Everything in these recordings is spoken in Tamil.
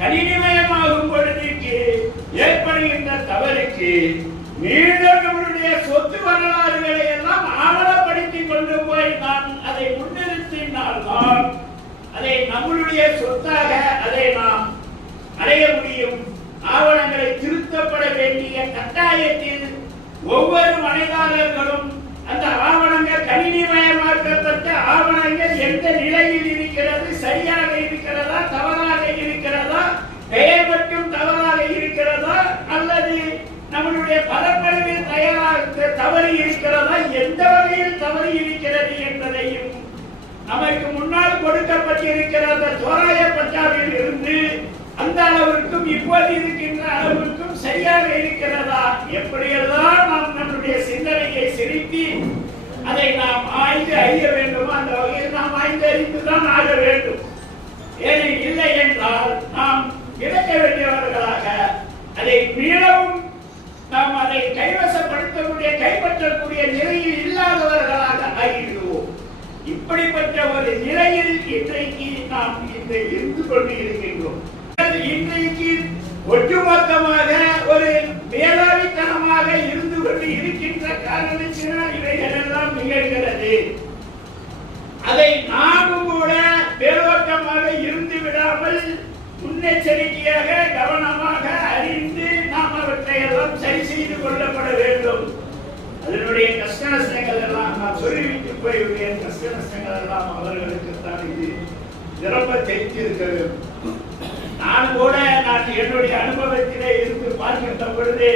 கணினிமயமாகும் பொழுதுக்கு ஏற்படுகின்ற தவறுக்கு மீண்டும் நம்மளுடைய சொத்து வரலாறுகளை எல்லாம் ஆவணப்படுத்திக் கொண்டு போய் நான் அதை முன்னிறுத்தினால்தான் அதை நம்மளுடைய சொத்தாக அதை நாம் அடைய முடியும். ஆவணங்களை திருத்தப்பட வேண்டிய கட்டாயத்தில் ஒவ்வொரு மனைதாரர்களும் அந்த ஆவணங்கள் கணினிமயமாக்கப்பட்ட ஆவணங்கள் எந்த நிலையில் இருக்கிறது சரியாக இருக்கிறதா தவறாக இருக்கிறதா பெயர் மட்டும் தவறாக இருக்கிறதா அல்லது நம்மளுடைய பரப்பளவில் தயாராக தவறு இருக்கிறதா? எந்த வகையில் தவறு இருக்கிறது என்பதையும் நமக்கு முன்னால் கொடுக்கப்பட்டிருக்கிற அந்த தோராய பட்டாவில் இருந்து அந்த அளவிற்கும் இப்போது இருக்கின்ற அளவிற்கும் சரியாக இருக்கிறதா? எப்படியெல்லாம் நாம் நம்முடைய சிந்தனையை செலுத்தி அதை நாம் ஆய்ந்து அறிய வேண்டும் அந்த வகையில் நாம் ஆய்ந்து அறிந்துதான் ஆக வேண்டும். ஏனெனில் இல்லை என்றால் நாம் இழக்க வேண்டும் அதை மீளவும் நாம் அதை கைவசப்படுத்தக்கூடிய கைப்பற்றக்கூடிய நிலையில் இல்லாதவர்களாக ஆகிவிடுவோம். இப்படிப்பட்ட ஒரு நிலையில் இன்றைக்கு நாம் இந்த இருந்து கொண்டு இருக்கின்றோம் இன்றைக்கு ஒட்டுமொத்தமாக ஒரு மேலாவித்தனமாக இருந்து கொண்டு இருக்கின்ற காரணத்தினால் இவைகள் எல்லாம் நிகழ்கிறது. அதை நாமும் கூட மேலோட்டமாக இருந்து விடாமல் முன்னெச்சரிக்கையாக கவனமாக அதனுடைய கஷ்ட நஷ்டங்கள் எல்லாம் நான் சொல்லிவிட்டு போய்விட்டேன். கஷ்ட நஷ்டங்கள் எல்லாம் அவர்களுக்கு தான் இது. நிரம்ப தெரிந்திருக்க வேண்டும் நான் கூட நான் என்னுடைய அனுபவத்திலே இருந்து பார்க்கின்ற பொழுது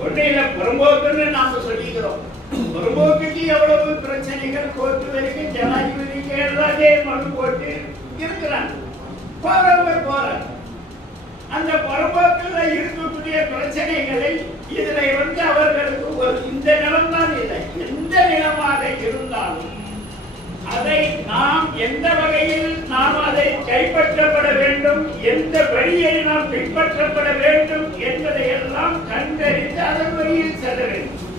ஒன்றையில புறம்போக்குன்னு நாம சொல்லிக்கிறோம். புறம்போக்குக்கு எவ்வளவு பிரச்சனைகள் கோர்ட்டு வரைக்கும் ஜனாதிபதிக்கு எல்லாமே மனு போட்டு இருக்கிறாங்க போறவங்க போறாங்க அந்த புறம்போக்குல இருக்கக்கூடிய பிரச்சனைகளை இதுல வந்து அவர் ஒரு இந்த நிலம் தான் இல்லை. எந்த நிலமாக இருந்தாலும் அதை நாம் எந்த வகையில் நாம் அதை கைப்பற்றப்பட வேண்டும் எந்த வழியை நாம் பின்பற்றப்பட வேண்டும் என்பதை எல்லாம் கண்டறிந்து அதன் வழியில் செல்ல வேண்டும்.